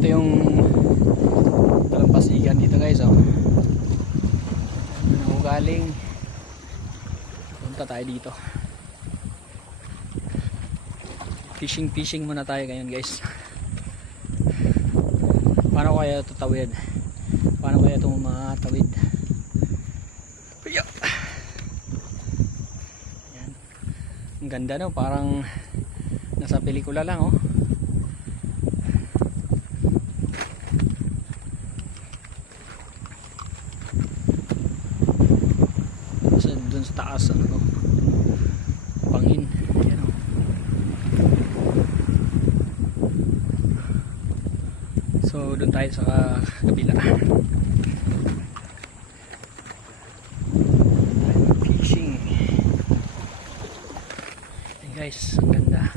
ito yung talampasigan dito guys, oh. Ano galing, punta tayo dito, fishing muna tayo ngayon guys. Paano kaya tutawid, paano kaya itong matawid? Yan, ang ganda no, parang nasa pelikula lang, oh. Dun sa taas, ano, bangin. Ayan, oh. So dun tayo sa kabila, fishing. Ayan guys, ang ganda.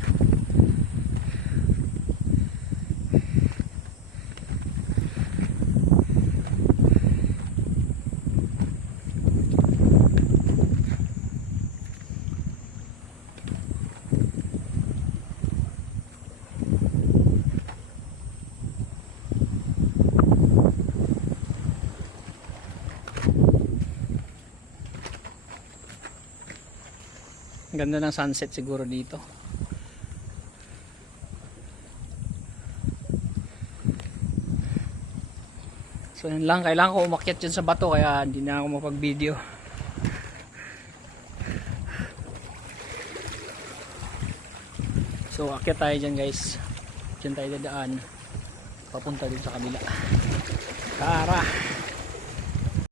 Ganda ng sunset siguro dito. So yun lang, kailangan ko umakyat dyan sa bato kaya hindi na ako mapag video. So akyat tayo dyan guys, dyan tayo dadaan papunta din sa kabila. Tara!